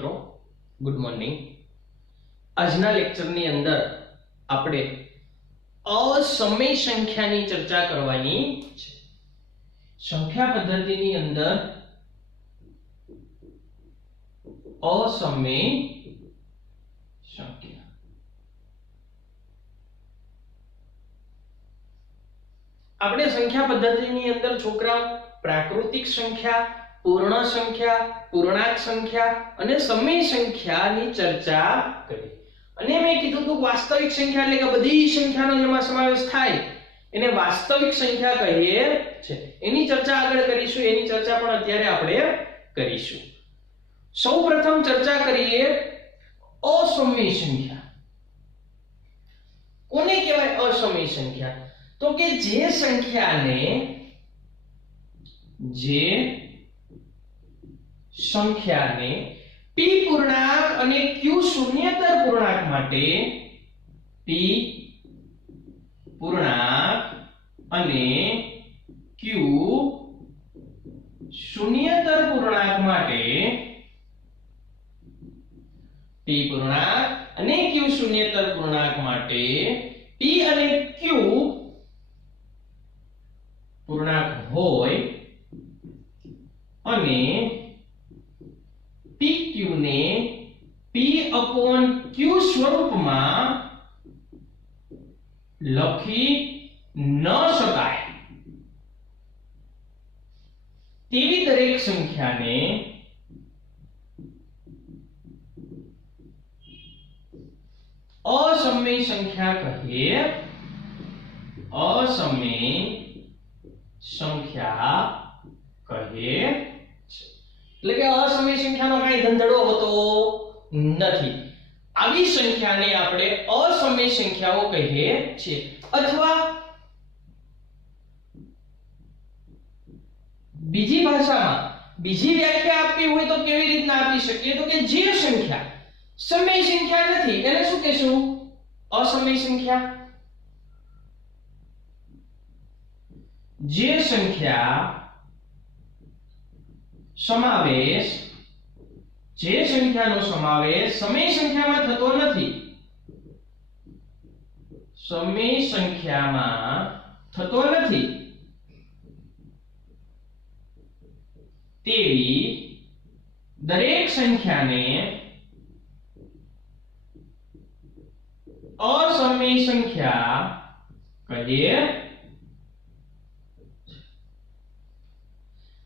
મિત્રો, good morning. આજના લેક્ચરની અંદર આપણે અસમય સંખ્યાની ચર્ચા કરવાની છે. સંખ્યા પદ્ધતિની અંદર અસમય સંખ્યા આપણે સંખ્યા પદ્ધતિની અંદર છોકરા પ્રાકૃતિક સંખ્યા, પૂર્ણ સંખ્યા, પૂર્ણાંક સંખ્યા અને સમય સંખ્યાની ચર્ચા કરી. અને મેં કીધું કે વાસ્તવિક સંખ્યા એટલે કે બધી સંખ્યાનો જેમાં સમાવેશ થાય એને વાસ્તવિક સંખ્યા કહીએ છે. એની ચર્ચા આગળ કરીશું, એની ચર્ચા પણ અત્યારે આપણે કરીશું. સૌપ્રથમ ચર્ચા કરીએ અસમય સંખ્યા. કોને કહેવાય અસમય સંખ્યા? તો કે જે સંખ્યાને p પૂર્ણાંક અને q શૂન્યેતર પૂર્ણાંક માટે p પૂર્ણાંક અને q શૂન્યેતર પૂર્ણાંક માટે p પૂર્ણાંક અને q શૂન્યેતર પૂર્ણાંક માટે p અને q પૂર્ણાંક હોય અને pq ને p/q સ્વરૂપમાં લખી ન શકાય તેવી દરેક સંખ્યાને અસમય સંખ્યા કહીએ. અસમય સંખ્યા કહીએ. એટલે કે અસમય સંખ્યાનો કઈ ધંધડો હોતો નથી. આવી સંખ્યાને આપણે અસમય સંખ્યાઓ કહીએ છીએ. અથવા બીજી ભાષામાં બીજી વ્યાખ્યા આપવી હોય તો કેવી રીતના આપી શકીએ? તો કે જે સંખ્યા સમય સંખ્યા નથી એને શું કહેશું? અસમય સંખ્યા. જે સંખ્યાનો સમાવેશ સમય સંખ્યામાં થતો નથી, સમય સંખ્યામાં થતો નથી તેવી દરેક સંખ્યાને અસમય સંખ્યા કહીએ.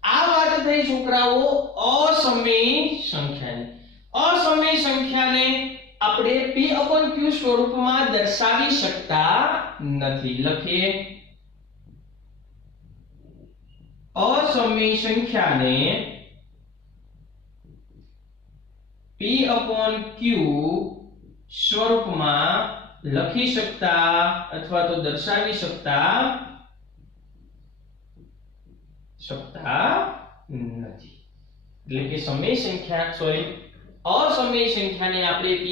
આ વાત થઈ છોકરાઓ અસમય સંખ્યાની. અસમય સંખ્યાને આપણે p/q સ્વરૂપમાં દર્શાવી શકતા નથી. લખીએ અસમય સંખ્યાને p/q સ્વરૂપમાં લખી શકતા અથવા તો દર્શાવી શકતા નથી. એટલે કે સમય સંખ્યા અસમય સંખ્યાને આપણે p/q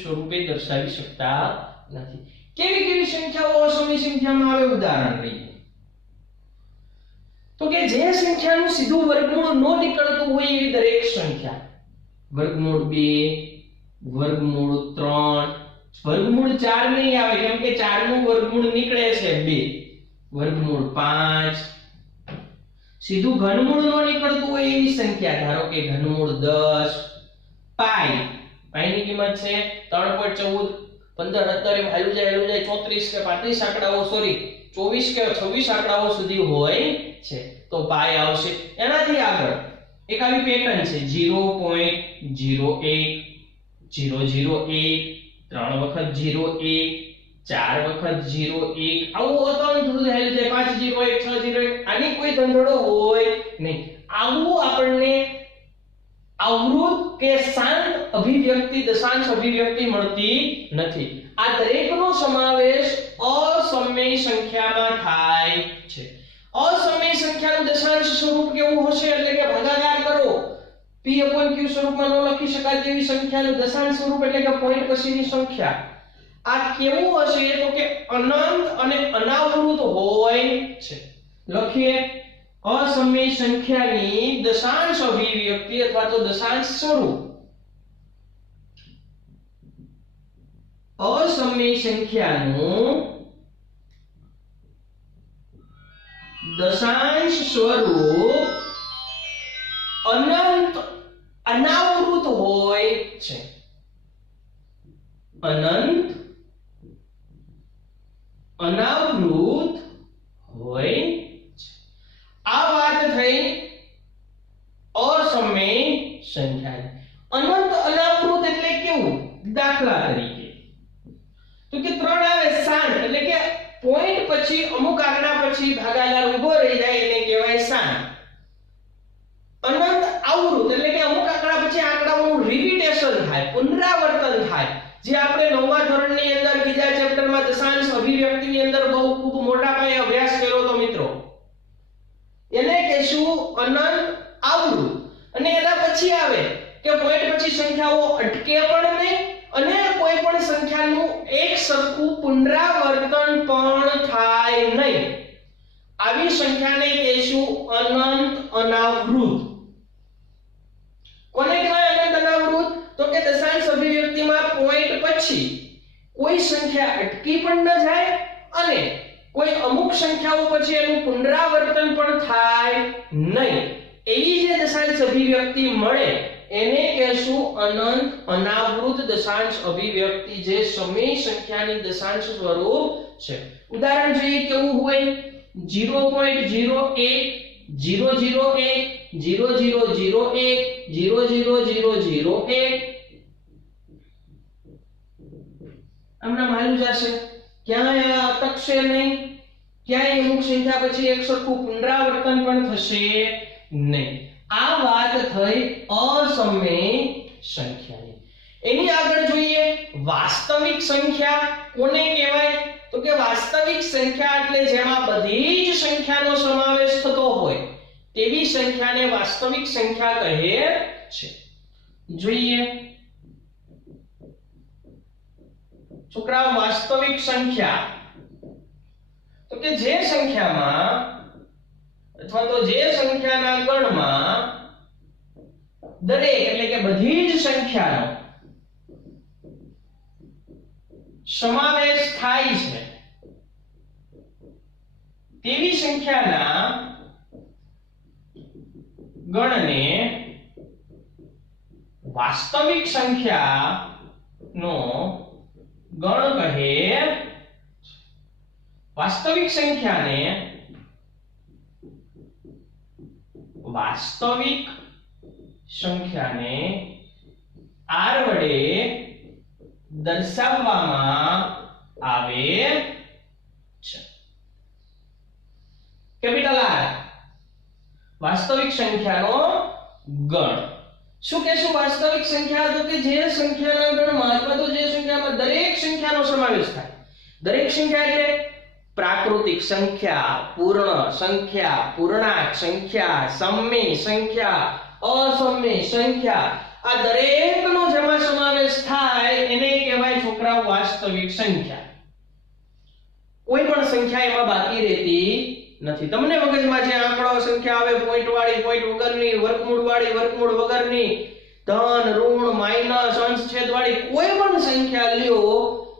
સ્વરૂપે દર્શાવી શકતા નથી. કેવી કેવી સંખ્યાઓ અસમય સંખ્યામાં આવે? ઉદાહરણ લઈએ તો કે જે સંખ્યાનું સીધું વર્ગમૂળ ન નીકળતું હોય એવી દરેક સંખ્યા. વર્ગમૂળ 2, વર્ગમૂળ 3, વર્ગમૂળ 4 નહીં આવે કેમ કે 4 નું વર્ગમૂળ નીકળે છે 2. વર્ગમૂળ 5, સીધું ઘનમૂળ નો નીકળતું હોય એવી સંખ્યા. ધારો કે ઘનમૂળ 10, પાઈ ની કિંમત છે 3.14, 15, 17 હાલ્યું જાય 34 કે 35 આંકડાઓ 24 કે 26 આંકડાઓ સુધી હોય છે તો પાઈ આવશે. એનાથી આગળ એક આવી પેટર્ન છે 0.01, 001, 3 વખત 01, 4 વખત 01, આવું અતણ થતું જાય 501, 601. આની કોઈ ધંધડો હોય નહીં. આવું આપણને અવૃત કે શાંત અભિવ્યક્તિ, દશાંશ અભિવ્યક્તિ મળતી નથી. આ દરેકનો સમાવેશ અસમય સંખ્યામાં થાય છે. અસમય સંખ્યાનું દશાંશ સ્વરૂપ કેવું હશે? એટલે કે ભાગાકાર કરો p/q સ્વરૂપમાં ન લખી શકાય તેવી સંખ્યાનું દશાંશ સ્વરૂપ એટલે કે પોઈન્ટ પછીની સંખ્યા. આ કેવું હશે? તો કે અનંત અને અનાવૃત હોય છે. લખીએ અસમય સંખ્યાની દશાંશ અભિવ્યક્તિ અથવા તો દશાંશ સ્વરૂપ અસમય સંખ્યાનું દશાંશ સ્વરૂપ અનંત અનાવૃત હોય છે. અનંત અનાવૃત હોય છે. આ વાત થઈ અસમય સંખ્યા. અનંત અનાવૃત એટલે કેવું? દાખલા તરીકે તો કે 3 આવે શાંત એટલે કે પોઈન્ટ પછી અમુક આંકડા પછી ભાગાકાર ઉભો રહી જાય એને કહેવાય શાંત. અનંત આવૃત એટલે કે અમુક આંકડા પછી આંકડાઓનું રિપીટેશન થાય, પુનરાવર્તન થાય. જે આપણે 9મા ધોરણની અંદર બીજા ચેપ્ટરમાં દશાંશ અભિવ્યક્તિની અંદર બહુ ખૂબ મોટા પાયે અભ્યાસ કર્યો તો મિત્રો, એને કહેશું અનંત આવૃત. અને એના પછી આવે કે પોઈન્ટ પછી સંખ્યાઓ અટકે પણ નહીં અને કોઈ પણ સંખ્યાનું એક સરખું પુનરાવર્તન પણ થાય નહીં. આવી સંખ્યાને કહેશું અનંત અનાવૃત. કોને કહેવાય અનંત અનાવૃત? તો કે દશાંશ અભિવ્યક્તિમાં પોઈન્ટ પછી કોઈ સંખ્યા અટકી પણ ન જાય અને કોઈ અમુક સંખ્યાઓ પછી એનું પુનરાવર્તન પણ થાય નહીં. એવી જે દશાંશ અભિવ્યક્તિ મળે એને કહેશું અનંત અનાવૃત દશાંશ અભિવ્યક્તિ, જે સમય સંખ્યાની દશાંશ સ્વરૂપ છે. ઉદાહરણ જોઈએ કેવું હોય? 0.01 001 0001 00001. આમના માલું જશે, ક્યાંય અટકશે નહીં, ક્યાંય અમુક સંખ્યા પછી એક સરખું પુનરાવર્તન પણ થશે નહીં. આ વાત થઈ અસમય સંખ્યાની. એની આગળ જોઈએ વાસ્તવિક સંખ્યા. કોને કહેવાય? તો કે વાસ્તવિક સંખ્યા એટલે જેમાં બધી જ સંખ્યાનો સમાવેશ થતો હોય તેવી સંખ્યાને વાસ્તવિક સંખ્યા કહે છે. જોઈએ છોકરાઓ, વાસ્તવિક સંખ્યા તો કે જે સંખ્યામાં અથવા તો જે સંખ્યાના ગણમાં દરેક એટલે કે બધી જ સંખ્યાનો સમાવેશ થાય છે તેવી સંખ્યાના ગણને વાસ્તવિક સંખ્યાનો ગણ કહે. વાસ્તવિક સંખ્યાને r વડે દર્શાવવામાં આવે છે. કેપિટલ R વાસ્તવિક સંખ્યાનો ગણ. શું કહેશું વાસ્તવિક સંખ્યા? તો કે જે સંખ્યાના ગણમાં અથવા તો જે સંખ્યામાં દરેક સંખ્યાનો સમાવેશ થાય. દરેક સંખ્યા એટલે પ્રાકૃતિક સંખ્યા, પૂર્ણ સંખ્યા, પૂર્ણાંક સંખ્યા, સમય સંખ્યા, અસમય સંખ્યા, આ દરેકનો જેમાં સમાવેશ થાય એને કહેવાય છોકરાઓ વાસ્તવિક સંખ્યા. કોઈ પણ સંખ્યા એમાં બાકી રહેતી નથી. તમને મગજમાં જે આંકડો સંખ્યા આવે, પોઈન્ટ વાળી, પોઈન્ટ વગરની, વર્ગમૂળ વાળી, વર્ગમૂળ વગરની, ધન, ઋણ, માઈનસ, અંશ છેદ વાળી કોઈ પણ સંખ્યા લ્યો,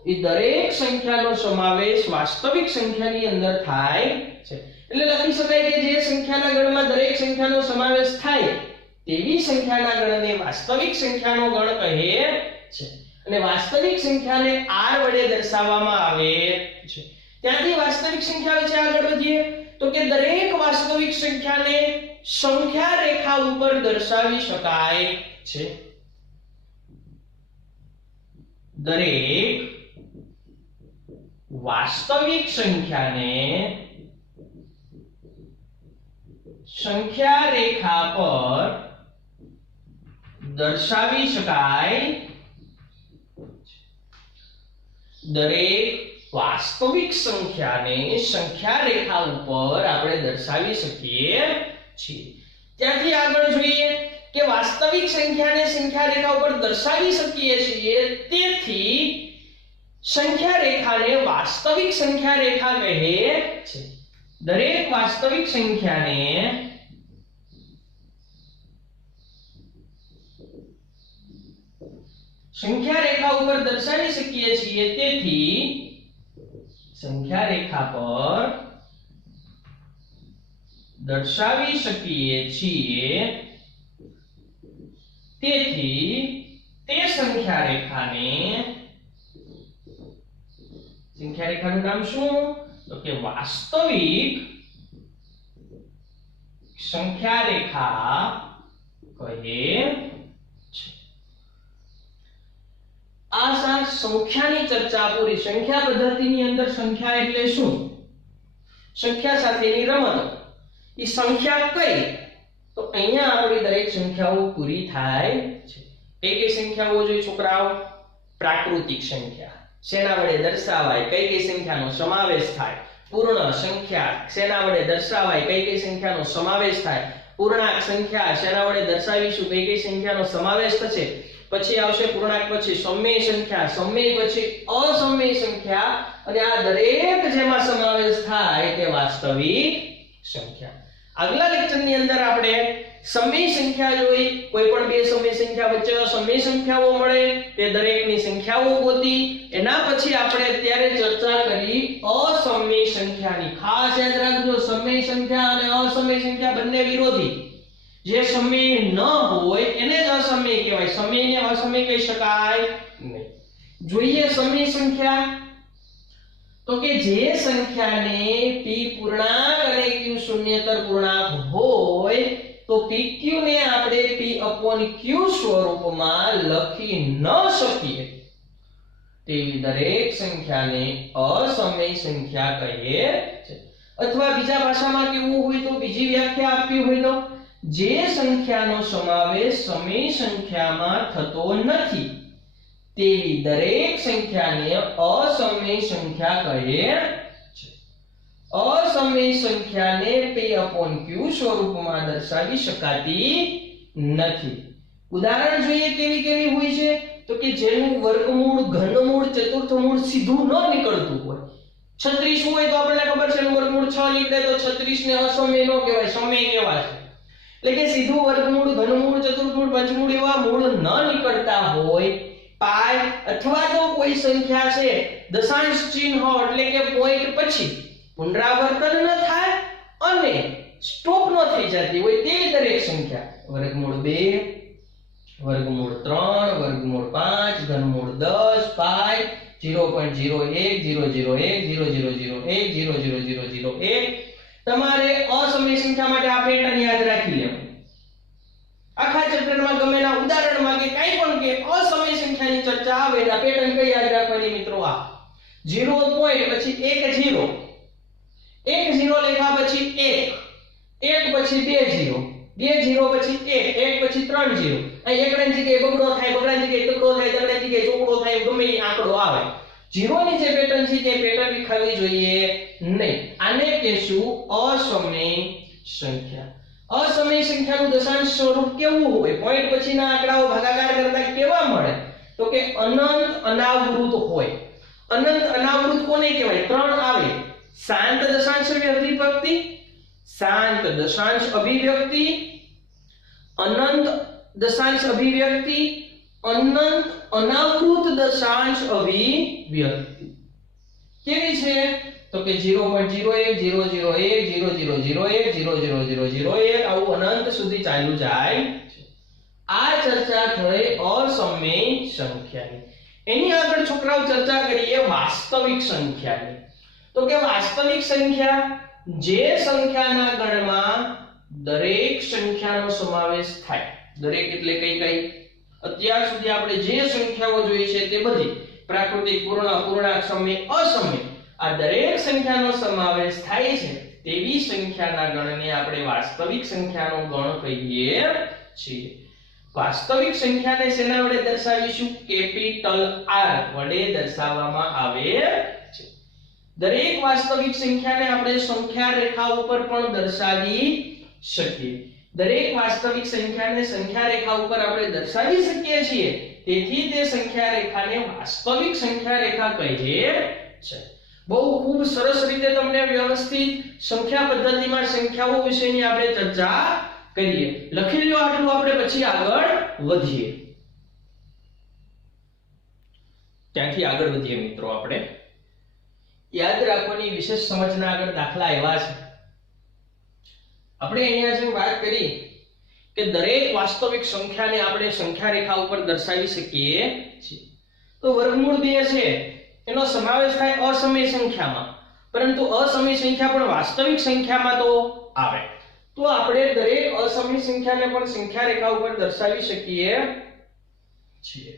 એ દરેક સંખ્યાનો સમાવેશ વાસ્તવિક સંખ્યાની અંદર થાય છે. એટલે લખી શકાય કે જે સંખ્યાના ગણમાં દરેક સંખ્યાનો સમાવેશ થાય તેવી સંખ્યાના ગણને વાસ્તવિક સંખ્યાનો ગણ કહે છે. અને વાસ્તવિક સંખ્યાને r વડે દર્શાવવામાં આવે છે. ત્યાંથી વાસ્તવિક સંખ્યા વિશે આગળ વધીએ તો કે દરેક વાસ્તવિક સંખ્યાને સંખ્યા રેખા ઉપર દર્શાવી શકાય છે. દરેક વાસ્તવિક સંખ્યાને સંખ્યા રેખા પર દર્શાવી શકાય. દરેક વાસ્તવિક સંખ્યાને સંખ્યા રેખા ઉપર આપણે દર્શાવી શકીએ છીએ. ત્યાંથી આગળ જોઈએ કે વાસ્તવિક સંખ્યાને સંખ્યા રેખા ઉપર દર્શાવી શકીએ છીએ, તેથી સંખ્યા રેખાને વાસ્તવિક સંખ્યા રેખા કહે છે. દરેક વાસ્તવિક સંખ્યાને સંખ્યા રેખા ઉપર દર્શાવી શકીએ છીએ, તેથી સંખ્યા રેખા પર દર્શાવી શકીએ છીએ, તેથી તે સંખ્યા રેખાનું નામ શું? તો કે વાસ્તવિક સંખ્યા રેખા કહે છે. આ સંખ્યાની ચર્ચા પૂરી. સંખ્યા પદ્ધતિની અંદર સંખ્યા એટલે શું? સંખ્યા સાથેની રમત. એ સંખ્યા કઈ? તો અહીંયા આપણી દરેક સંખ્યાઓ પૂરી થાય છે. કઈ સંખ્યાઓ જોઈએ છોકરાઓ? પ્રાકૃતિક સંખ્યા. શેના વડે દર્શાવાય? કઈ સંખ્યાનો સમાવેશ થાય? પૂર્ણ સંખ્યા. શેના વડે દર્શાવાય? કઈ સંખ્યાનો સમાવેશ થાય? પૂર્ણાંક સંખ્યા. શેના વડે દર્શાવીશું? કઈ સંખ્યાનો સમાવેશ થશે? પછી આવશે પૂર્ણાંક, પછી સમય સંખ્યા, સમય પછી અસમય સંખ્યા, અને આ દરેક જેમાં સમાવેશ થાય તે વાસ્તવિક સંખ્યા. આગલા લેક્ચરની અંદર આપણે સમય સંખ્યા જોઈ. કોઈ પણ બે સમય સંખ્યા વચ્ચે સમય સંખ્યાઓ મળે તે દરેકની સંખ્યાઓ ગોતી. એના પછી આપણે અત્યારે ચર્ચા કરી અસમય સંખ્યાની. ખાસ યાદ રાખજો, સમય સંખ્યા અને અસમય સંખ્યા બંને વિરોધી. જે સમય ન હોય એને જ અસમય કહેવાય. સમયને અસમય કહી શકાય નહીં. જોઈએ સમય સંખ્યા. તો કે જે સંખ્યાને p પૂર્ણાંક અને q શૂન્યેતર પૂર્ણાંક હોય તો pq ને આપણે p/q સ્વરૂપમાં લખી ન શકીએ તેવી દરેક સંખ્યાને અસમય સંખ્યા કહે છે. અથવા બીજા ભાષામાં કેવું હોય તો બીજી વ્યાખ્યા આપવી હોય તો જે સંખ્યાનો સમાવેશ સમય સંખ્યામાં થતો નથી તેવી દરેક સંખ્યાને અસમય સંખ્યા કહે છે. અસમય સંખ્યાને p/q સ્વરૂપમાં દર્શાવી શકાતી નથી. ઉદાહરણ જોઈએ કેવી કેવી હોય છે? તો કે જેનું વર્ગમૂળ, ઘનમૂળ, ચતુર્થમૂળ સીધું ન નીકળતું હોય. 36 હોય તો આપણને ખબર છે એનું વર્ગમૂળ 6 નીકળે તો 36 ને અસમય ન કહેવાય, સમય કહેવાય. એટલે કે સીધું વર્ગમૂળ, ઘનમૂળ, ચતુર્થમૂળ, પંચમૂળ એવા મૂળ ન નીકળતા હોય, પાઈ અથવા તો કોઈ સંખ્યા છે દશાંશ ચિહ્ન એટલે કે પોઈન્ટ પછી પુનરાવર્તન ન થાય અને સ્ટોપ ન થઈ જતી હોય તેવી દરેક સંખ્યા, વર્ગમૂળ 2, વર્ગમૂળ 3, વર્ગમૂળ 5, ઘનમૂળ 10, પાઈ 0.01, 001, 0001, 00001. તમારે અસમય સંખ્યા માટે આ પેટર્ન યાદ રાખી લેવું. આખા ચેપ્ટરમાં ગમેના ઉદાહરણમાં કે કંઈ પણ કે અસમય સંખ્યાની ચર્ચા આવે આ પેટર્ન કઈ યાદ રાખવાની મિત્રો? આ 0 પોઈન્ટ પછી 1 0, 1 0 લખ્યા પછી 1, 1 પછી 2 0, 2 0 પછી 1, 1 પછી 3 0. અહીં એકડાની જગ્યાએ બગડો થાય, બગડાની જગ્યાએ તગડો થાય, તગડાની જગ્યાએ ચોકડો થાય, ગમે એ આંકડો આવે. 0 ની જે પેટર્ન છે તે પેટર્ન વિખાવી જોઈએ નહીં. આને કહેશું અસમય સંખ્યા. અસમય સંખ્યાનું દશાંશ સ્વરૂપ કેવું હોય? પોઈન્ટ પછીના આંકડાઓ ભાગાકાર કરતા કેવા મળે? તો કે અનંત અનાવૃત હોય. અનંત અનાવૃત કોને કહેવાય? 3 આવે: શાંત દશાંશ અભિવ્યક્તિ, શાંત દશાંશ અભિવ્યક્તિ, અનંત દશાંશ અભિવ્યક્તિ, અનંત અનાવૃત દશાંશ અભિવ્યક્તિ. કેવી છે? તો કે 0.01, 001, 0001, 00001 આવું અનંત સુધી ચાલુ જાય છે. આ ચર્ચા થઈ અસમય સંખ્યાની. એની આગળ છોકરાઓ ચર્ચા કરીએ વાસ્તવિક સંખ્યાની. તો કે વાસ્તવિક સંખ્યા જે સંખ્યાના ગણમાં દરેક સંખ્યાનો સમાવેશ થાય. દરેક એટલે કઈ કઈ? અત્યાર સુધી આપણે જે સંખ્યાઓ જોઈ છે તે બધી પ્રાકૃતિક, પૂર્ણ, પૂર્ણાંક, સમય, અસમય આ દરેક સંખ્યાનો સમાવેશ થાય છે તેવી સંખ્યાના ગણને આપણે વાસ્તવિક સંખ્યાનો ગણ કહીએ છીએ. વાસ્તવિક સંખ્યાને શેના વડે દર્શાવીશું? કેપિટલ R વડે દર્શાવવામાં આવે છે. દરેક વાસ્તવિક સંખ્યાને આપણે સંખ્યા રેખા ઉપર પણ દર્શાવી શકીએ. દરેક વાસ્તવિક સંખ્યાને સંખ્યા રેખા ઉપર આપણે દર્શાવી શકીએ છીએ, તેથી તે સંખ્યા રેખાને વાસ્તવિક સંખ્યા રેખા કહીએ છે. બહુ ખૂબ સરસ રીતે તમને વ્યવસ્થિત સંખ્યા પદ્ધતિમાં સંખ્યાઓ વિશેની આપણે ચર્ચા કરીએ. લખી લો આટલું, આપણે પછી આગળ વધીએ. ત્યાંથી આગળ વધીએ મિત્રો. આપણે યાદ રાખવાની વિશેષ સમજના આગળ દાખલા એવા છે. આપણે અહીંયા જે વાત કરી કે દરેક વાસ્તવિક સંખ્યાને આપણે સંખ્યા રેખા ઉપર દર્શાવી શકીએ છીએ. તો વર્ગમૂળ 2 છે એનો સમાવેશ થાય અસમય સંખ્યામાં, પરંતુ અસમય સંખ્યા પણ વાસ્તવિક સંખ્યામાં તો આવે. તો આપણે દરેક અસમય સંખ્યાને પણ સંખ્યા રેખા ઉપર દર્શાવી શકીએ છીએ.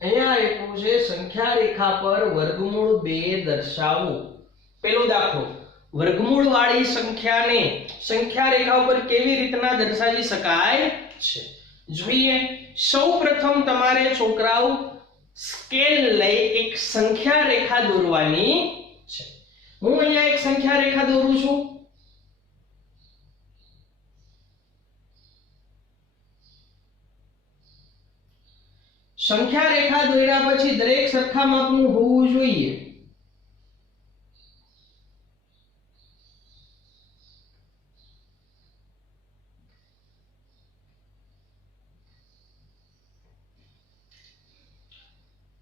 અહીંયા આપ્યું છે સંખ્યા રેખા પર વર્ગમૂળ 2 દર્શાવો. પેલો દાખલો, વર્ગમૂળ વાળી સંખ્યાને સંખ્યા રેખા ઉપર કેવી રીતના દર્શાવી શકાય છે જોઈએ. સૌપ્રથમ તમારે છોકરાઓ સ્કેલ લઈ એક સંખ્યા રેખા દોરવાની છે. હું અહીંયા એક સંખ્યા રેખા દોરું છું. સંખ્યા રેખા દોર્યા પછી દરેક સરખા માપનું હોવું જોઈએ.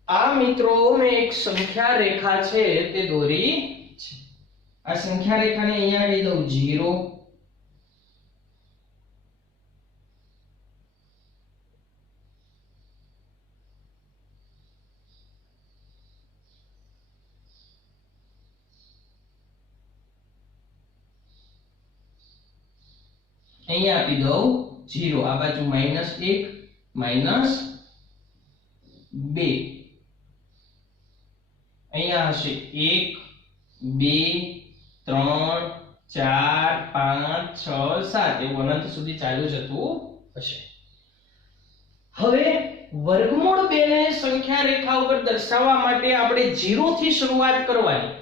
આ મિત્રો મેં એક સંખ્યા રેખા છે તે દોરી છે. આ સંખ્યા રેખાને અહીંયા કહી દઉં 0. અહીંયા આપી દઉં 0, આ બાજુ -1 -2. અહીંયા હશે 1 2 3 4 5 6 7 એવું અનંત સુધી ચાલુ જતું હશે. હવે વર્ગમૂળ 2 ને સંખ્યા રેખા ઉપર દર્શાવવા માટે આપણે 0 થી શરૂઆત કરવાની.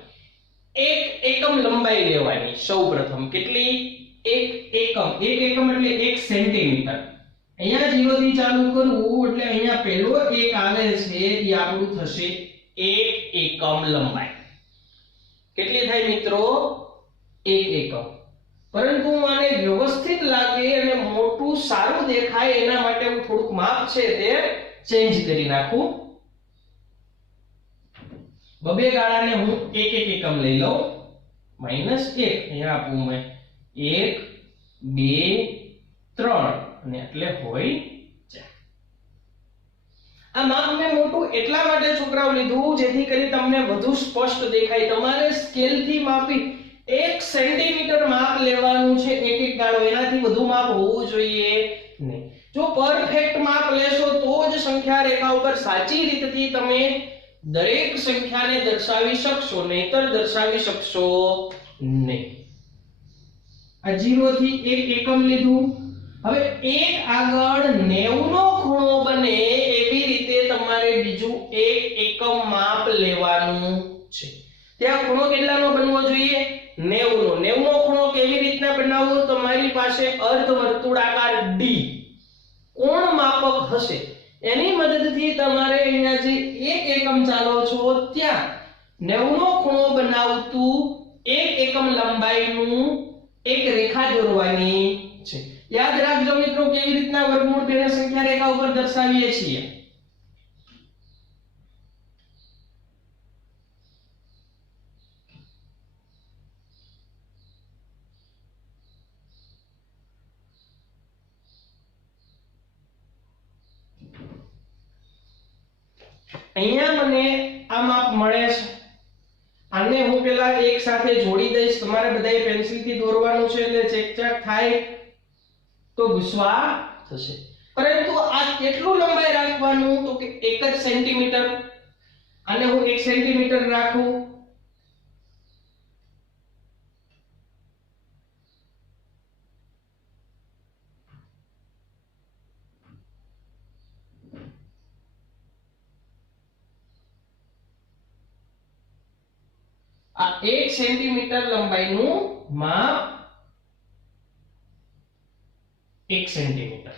એક એકમ લંબાઈ લેવાની. સૌપ્રથમ કેટલી? એક એકમ. એક એકમ એટલે 1 સેન્ટીમીટર. અહીંયા 0 થી ચાલુ કરવું એટલે અહીંયા પહેલો એક આવે છે એ આપણું થશે 1 એકમ લંબાઈ. કેટલી થાય મિત્રો? 1 એકમ. પરંતુ આને વ્યવસ્થિત લાગે અને મોટું સારું દેખાય એના માટે હું થોડુંક માપ છે તે ચેન્જ કરી નાખું. બબે ગાળાને હું 1 એકમ લઈ લઉં. -1 અહીંયા આપું મેં 1 2 3 અને એટલે હોય 4. આ માપ મેં મોટું એટલા માટે છોકરાઓ લીધું જેથી કરી તમને વધુ સ્પષ્ટ દેખાય. તમારે સ્કેલ થી માપી 1 સેન્ટીમીટર માપ લેવાનું છે એક એક ગાળો, એનાથી વધુ માપ હોવું જોઈએ નહીં. જો પરફેક્ટ માપ લેશો તો જ સંખ્યા રેખા ઉપર સાચી રીતથી તમે દરેક સંખ્યાને દર્શાવી શકશો, નહીતર દર્શાવી શકશો નહીં. આ 0 થી 1 એકમ લીધું. હવે એક આગળ 90 નો ખૂણો બને એવી રીતે તમારે બીજું 1 એકમ માપ લેવાનું છે. ત્યાં ખૂણો કેટલાનો બનવો જોઈએ? 90 નો. 90 નો ખૂણો કેવી રીતના બનાવવો? તમારી પાસે અર્ધવર્તુળાકાર D કોણ માપક હશે એની મદદથી તમારે અહીંયા જે 1 એકમ ચાલો છો ત્યાં 90 નો ખૂણો બનાવતું 1 એકમ લંબાઈનું એક રેખા દોરવાની છે. યાદ રાખજો મિત્રો કેવી રીતના વર્ગમૂળ 2 ને સંખ્યા રેખા ઉપર દર્શાવીએ છીએ. અહીંયા મને આ માપ મળે છે. આને હું પેલા એક સાથે જોડી દઈશ. તમારે બધાએ પેન્સિલ થી દોરવાનું છે એટલે ચેકચાક થાય તો ગુસ્સા થશે. પરંતુ આ કેટલું લંબાઈ રાખવાનું? તો કે 1 જ સેન્ટીમીટર. આને હું 1 સેન્ટીમીટર રાખું. આ 1 સેન્ટીમીટર લંબાઈનું માપ 1 સેન્ટીમીટર.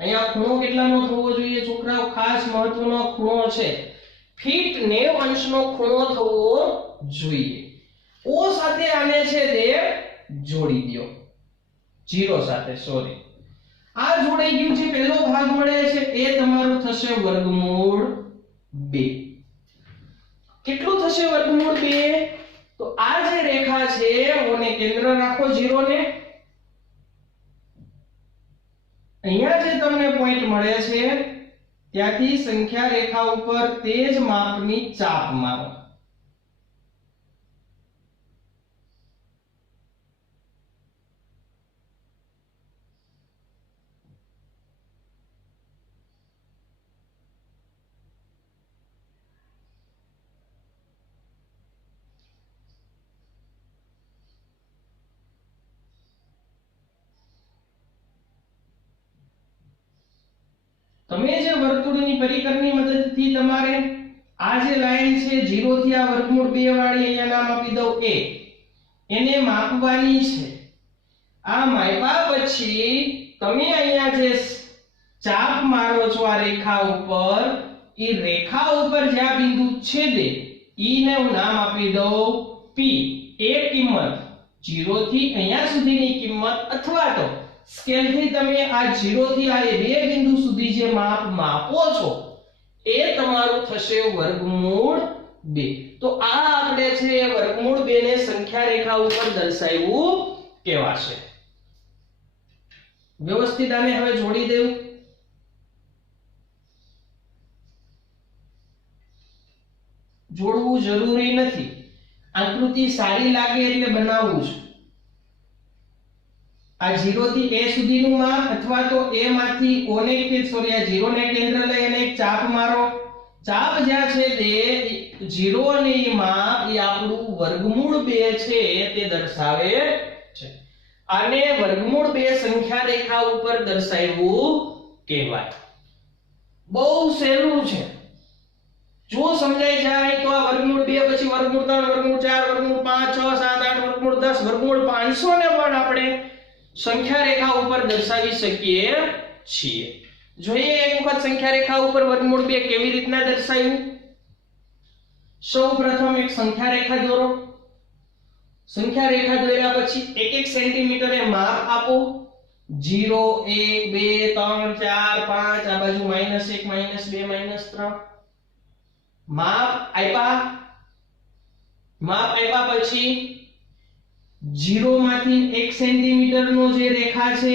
અહીંયા ખૂણો કેટલાનો થવો જોઈએ છોકરાઓ? ખાસ મહત્વનો ખૂણો છે. ફીટ 90 અંશનો ખૂણો થવો જોઈએ. O સાથે આને છે તે જોડી દો. 0 સાથે, સોરી. આ જોડાઈ ગયું છે. પહેલો ભાગ મળે છે એ તમારું થશે વર્ગમૂળ 2. કેટલું થશે વર્ગમૂળ 2? તો આ જે રેખા છે ઓને કેન્દ્ર રાખો 0 ને, અહીંયા જે તમને પોઈન્ટ મળે છે ત્યાંથી સંખ્યા રેખા ઉપર તે જ માપની ચાપ મારો. તમે જે વર્તુળની પરિકરની મદદથી તમારે આ જે લાઈન છે 0 થી આ વર્ગમૂળ 2 વાળી અહીંયા નામ આપી દઉં a, એને માપવાની છે. આ માપ્યા પછી તમે અહીંયા જે ચાપ મારો છો આ રેખા ઉપર, એ રેખા ઉપર જ્યાં બિંદુ છેદે ઈ ને હું નામ આપી દઉં p. એ કિંમત 0 થી અહીંયા સુધીની કિંમત અથવા તો સ્કેલ થી તમે આ 0 થી આ બે બિંદુ સુધી જે માપ માપો છો એ તમારું થશે વર્ગમૂળ 2. તો આ આપણે છે વર્ગમૂળ 2 ને સંખ્યા રેખા ઉપર દર્શાવ્યું કહેવાશે. વ્યવસ્થિત આને હવે જોડી દેવું. જોડવું જરૂરી નથી, આકૃતિ સારી લાગે એટલે બનાવવું છે. આ 0 થી a સુધીનું માપ અથવા તો a માંથી o ને કે સોરી આ 0 ને કેન્દ્ર લઈ અને એક ચાપ મારો. ચાપ જ્યાં છે તે 0 અને એ માપ એ આપણું વર્ગમૂળ 2 છે તે દર્શાવે છે. આને વર્ગમૂળ 2 સંખ્યા રેખા ઉપર દર્શાવ્યું કહેવાય. બહુ સહેલું છે. જો સમજાઈ જાય તો આ વર્ગમૂળ 2 પછી વર્ગમૂળ 3 વર્ગમૂળ 4 વર્ગમૂળ 5 6 7 8 વર્ગમૂળ 10 વર્ગમૂળ 500 ને પણ આપણે સંખ્યા રેખા ઉપર દર્શાવી શકીએ છીએ. જોઈએ એક વખત સંખ્યા રેખા ઉપર વર્ગમૂળ 2 કેવી રીતના દર્શાવ્યું. સૌપ્રથમ એક સંખ્યા રેખા દોરો. સંખ્યા રેખા દોર્યા પછી 1 સેન્ટીમીટર એ માપ આપો. 0 1 2 3 4 5 આ બાજુ -1 -2 -3 માપ આપ્યા પછી 0 માંથી 1 સેન્ટીમીટર નો જે રેખા છે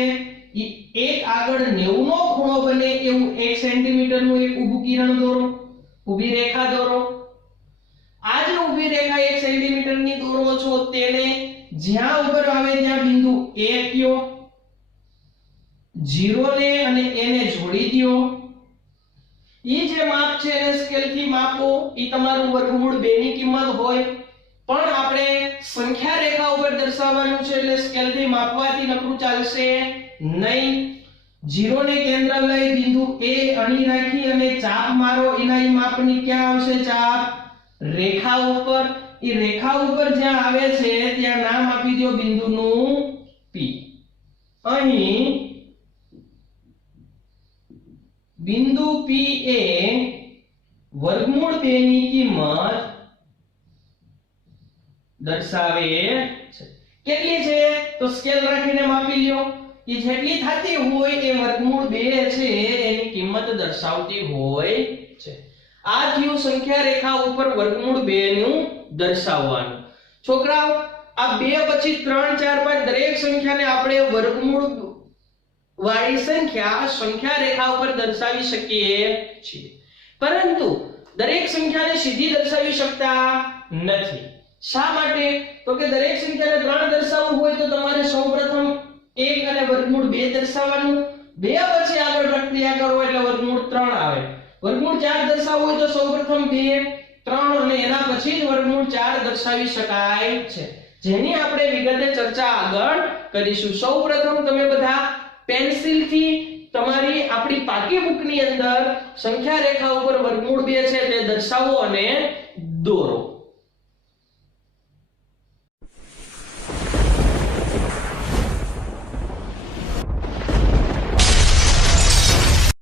ઈ એક આગળ 90 નો ખૂણો બને એવું 1 સેન્ટીમીટર નું એક ઊભું કિરણ દોરો, ઊભી રેખા દોરો. આ જે ઊભી રેખા 1 સેન્ટીમીટર ની દોરો છો તેને જ્યાં ઉપર આવે ત્યાં બિંદુ A કયો, 0 ને અને A ને જોડી દો. ઈ જે માપ છે એને સ્કેલ થી માપો. ઈ તમારું વર્ગમૂળ 2 ની કિંમત હોય, પણ આપણે સંખ્યા રેખા ઉપર દર્શાવવાનું છે એટલે સ્કેલ થી માપવાથી નકરું ચાલશે નહીં. 0 ને કેન્દ્ર લઈ બિંદુ A અણી રાખી અને ચાપ મારો. એના ઈ માપની ક્યાં આવશે ચાપ? રેખા ઉપર. ઈ રેખા ઉપર જ્યાં આવે છે ત્યાં નામ આપી દો બિંદુનું P. અહીં બિંદુ P એ વર્ગમૂળ 2 ની કિંમત દર્શાવે છે. કેટલી છે તો સ્કેલ રાખીને માપી લ્યો. એ જેટલી થતી હોય એ વર્ગમૂળ 2 છે એની કિંમત દર્શાવતી હોય છે. આ થયું સંખ્યા રેખા ઉપર વર્ગમૂળ 2 નું દર્શાવવાનું. છોકરાઓ આ 2 પછી 3 4 5 દરેક સંખ્યાને આપણે વર્ગમૂળ વાળી સંખ્યા રેખા ઉપર દર્શાવી શકીએ છીએ, પરંતુ દરેક સંખ્યાને સીધી દર્શાવી શકતા નથી. શા માટે? તો કે દરેક સંખ્યાને 3 દર્શાવવું હોય તો તમારે સૌપ્રથમ 1 અને વર્ગમૂળ 2 દર્શાવવાનું. 2 પછી આગળ પ્રક્રિયા કરો એટલે વર્ગમૂળ 3 આવે. વર્ગમૂળ 4 દર્શાવવું હોય તો સૌપ્રથમ 2 3 અને એના પછી જ વર્ગમૂળ 4 દર્શાવી શકાય છે, જેની આપણે વિગતે ચર્ચા આગળ કરીશું. સૌપ્રથમ તમે બધા પેન્સિલ થી તમારી આપણી પાકી બુકની અંદર સંખ્યા રેખા ઉપર વર્ગમૂળ 2 છે તે દર્શાવો અને દોરો.